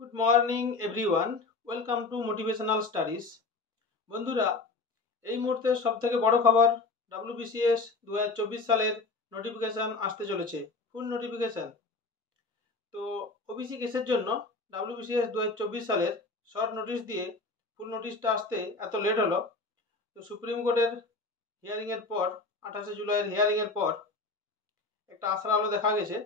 Good morning everyone, welcome to motivational studies. বন্ধুরা, এই মুহূর্তে সবথেকে বড় খবর, ডাব্লিউবিসিএস 2024 সালের নোটিফিকেশান আসতে চলেছে, ফুল নোটিফিকেশান। তো ওবিসি কেসের জন্য ডাব্লিউবিসিএস 2024 সালের শর্ট নোটিশ দিয়ে ফুল নোটিশটা আসতে এত লেট হলো। তো সুপ্রিম কোর্টের হিয়ারিংয়ের পর, 28শে জুলাইয়ের হিয়ারিংয়ের পর একটা আশার আলো দেখা গেছে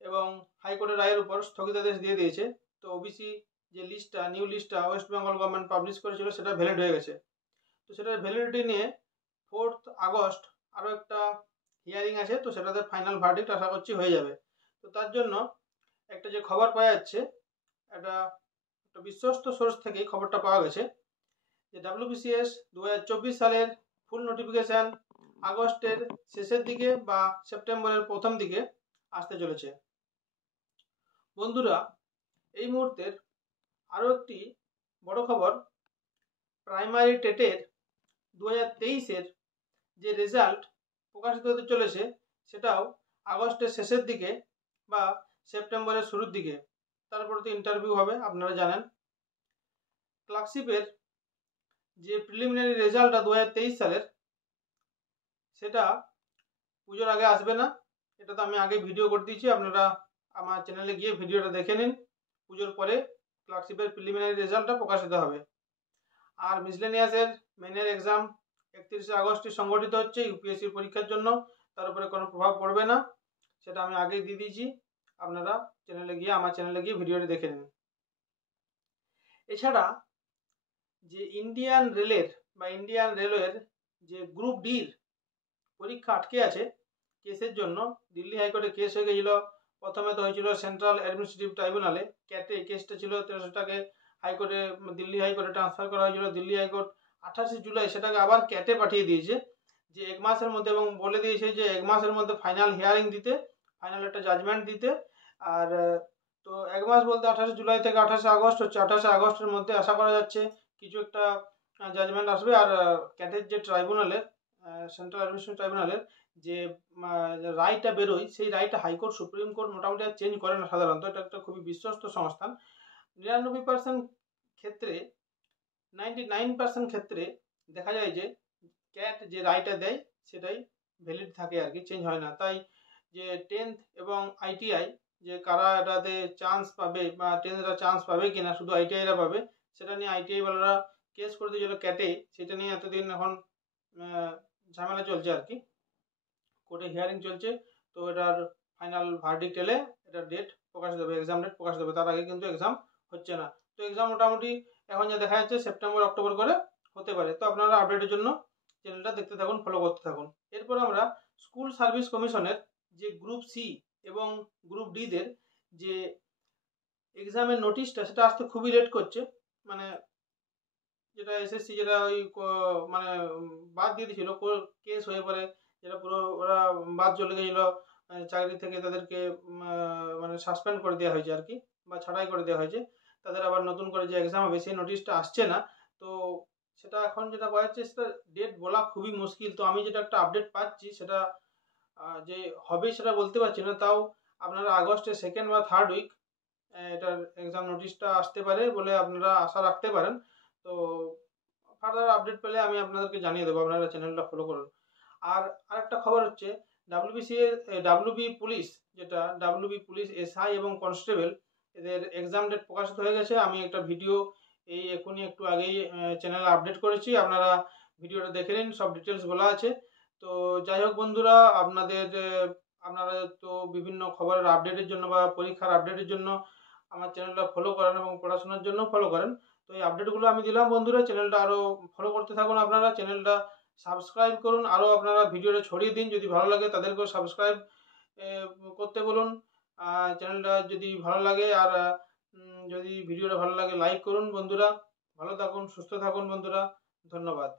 এবং হাইকোর্টের রায়ের উপর স্থগিতাদেশ দিয়ে দিয়েছে। তো ওবিসি যে লিস্টটা, নিউ লিস্টটা ওয়েস্ট বেঙ্গল গভর্নমেন্ট পাবলিশ করেছিল, সেটা ভ্যালিড হয়ে গেছে। তো সেটার ভ্যালিডিটি নিয়ে 4 আগস্ট আরও একটা হিয়ারিং আছে, তো সেটাতে ফাইনাল ভার্ডিক্ট আশা করছি হয়ে যাবে। তো তার জন্য একটা যে খবর পাওয়া যাচ্ছে, একটা বিশ্বস্ত সোর্স থেকেই খবরটা পাওয়া গেছে যে ডাব্লিউবিসিএস 2024 সালের ফুল নোটিফিকেশান আগস্টের শেষের দিকে বা সেপ্টেম্বরের প্রথম দিকে আসতে চলেছে। বন্ধুরা, এই মুহূর্তের আরও একটি বড় খবর, প্রাইমারি টেটের 2023-এর যে রেজাল্ট প্রকাশিত হতে চলেছে, সেটাও আগস্টের শেষের দিকে বা সেপ্টেম্বরের শুরুর দিকে। তারপরে তো ইন্টারভিউ হবে, আপনারা জানেন। ক্লার্কশিপের যে প্রিলিমিনারি রেজাল্টটা 2023 সালের, সেটা পুজোর আগে আসবে না। এটা তো আমি আগে ভিডিও করে দিয়েছি, আপনারা আমার চ্যানেলে গিয়ে ভিডিওটা দেখে নিন। পুজোর পরে ক্লার্কশিপের প্রিলিমিনারি রেজাল্টটা প্রকাশিত হবে। আর মিসলেনিয়াসের মেনের এক্সাম 31শে আগস্টে সংগঠিত হচ্ছে ইউপিএসসির পরীক্ষার জন্য। তার উপরে কোনো প্রভাব পড়বে না, সেটা আমি আগেই দিয়ে দিয়েছি। আপনারা আমার চ্যানেলে গিয়ে ভিডিওটি দেখে নিন। এছাড়া যে ইন্ডিয়ান রেলওয়ের যে গ্রুপ ডির পরীক্ষা আটকে আছে কেসের জন্য, দিল্লি হাইকোর্টে কেস হয়ে গেছিল। প্রথমে তো হয়েছিল সেন্ট্রাল অ্যাডমিনিস্ট্রেটিভ ট্রাইব্যুনালে, ক্যাটে কেসটা ছিল, সেটাকে দিল্লি হাইকোর্টে ট্রান্সফার করা হয়েছিল। দিল্লি হাইকোর্ট 28শে জুলাই সেটাকে আবার ক্যাটে পাঠিয়ে দিয়েছে যে 1 মাসের মধ্যে, এবং বলে দিয়েছে যে 1 মাসের মধ্যে ফাইনাল হিয়ারিং দিতে, ফাইনাল একটা জাজমেন্ট দিতে। আর তো 1 মাস বলতে 28শে জুলাই থেকে 28শে আগস্ট হচ্ছে। 28শে আগস্টের মধ্যে আশা করা যাচ্ছে কিছু একটা জাজমেন্ট আসবে। আর ক্যাটের যে ট্রাইব্যুনালের, সেন্ট্রাল অ্যাডমিনিস্ট্রেটিভ ট্রাইব্যুনালের যে রায়টা বেরোয়, সেই রায়টা হাইকোর্ট, সুপ্রিম কোর্ট মোটামুটি আর চেঞ্জ করে না সাধারণত। এটা একটা খুবই বিশ্বস্ত সংস্থান। 99% ক্ষেত্রে, 99% ক্ষেত্রে দেখা যায় যে ক্যাট যে রায়টা দেয় সেটাই ভ্যালিড থাকে আর কি, চেঞ্জ হয় না। তাই যে 10th এবং আইটিআই, যে কারা এটাতে চান্স পাবে বা 10thরা চান্স পাবে কিনা, শুধু আইটিআইরা পাবে, সেটা নিয়ে আইটিআই ওয়ালারা কেস করে দিয়েছিল ক্যাটে। সেটা নিয়ে এতদিন এখন ঝামেলা চলছে আর কি, কোর্টে হিয়ারিং চলছে। তো এটার ফাইনাল ভার্ডিক্ট এলে এটার ডেট প্রকাশিত হবে, এক্সাম ডেট প্রকাশিত হবে। তার আগে কিন্তু এক্সাম হচ্ছে না। তো এক্সাম মোটামুটি এখন যা দেখা যাচ্ছে সেপ্টেম্বর অক্টোবর করে হতে পারে। তো আপনারা আপডেটের জন্য চ্যানেলটা দেখতে থাকুন, ফলো করতে থাকুন। এরপর আমরা স্কুল সার্ভিস কমিশনের যে গ্রুপ সি এবং গ্রুপ ডিদের যে এক্সামের নোটিশটা, সেটা আসতে খুবই লেট করছে। মানে যেটা এসএসসি, যেটা ওই মানে বাদ দিয়ে দিয়েছিল, কেস হয়ে পড়ে, যেটা পুরো ওরা বাদ চলে গেছিল চাকরি থেকে, তাদেরকে মানে সাসপেন্ড করে দেওয়া হয়েছে আর কি, বা ছাঁটাই করে দেওয়া হয়েছে। তাদের আবার নতুন করে যে এক্সাম হবে, সেই নোটিশটা আসছে না। তো সেটা এখন যেটা করা যাচ্ছে, সেটা ডেট বলা খুবই মুশকিল। তো আমি যেটা একটা আপডেট পাচ্ছি, সেটা যে হবে সেটা বলতে পারছি না। তাও আপনারা আগস্টের 2nd বা 3rd উইক এটার এক্সাম নোটিশটা আসতে পারে বলে আপনারা আশা রাখতে পারেন। তো ফার্দার আপডেট পেলে আমি আপনাদেরকে জানিয়ে দেবো, আপনারা চ্যানেলটা ফলো করুন। আর আরেকটা খবর হচ্ছে, ডাব্লিউবি পুলিশ, যেটা ডাব্লিউবি পুলিশ এসআই এবং কনস্টেবল, এদের এক্সাম ডেট প্রকাশিত হয়ে গেছে। আমি একটা ভিডিও এখনই একটু আগেই চ্যানেলে আপডেট করেছি, আপনারা ভিডিওটা দেখে নিন, সব ডিটেলস বলা আছে। তো যাই হোক বন্ধুরা, আপনারা তো বিভিন্ন খবরের আপডেটের জন্য বা পরীক্ষার আপডেটের জন্য আমার চ্যানেলটা ফলো করেন এবং পড়াশোনার জন্য ফলো করেন। তো এই আপডেটগুলো আমি দিলাম বন্ধুরা, চ্যানেলটা আরও ফলো করতে থাকুন। আপনারা চ্যানেলটা সাবস্ক্রাইব করুন, আরও আপনারা ভিডিওটা ছড়িয়ে দিন, যদি ভালো লাগে তাদেরকেও সাবস্ক্রাইব করতে বলুন। চ্যানেলটা যদি ভালো লাগে, আর যদি ভিডিওটা ভালো লাগে লাইক করুন বন্ধুরা। ভালো থাকুন, সুস্থ থাকুন বন্ধুরা, ধন্যবাদ।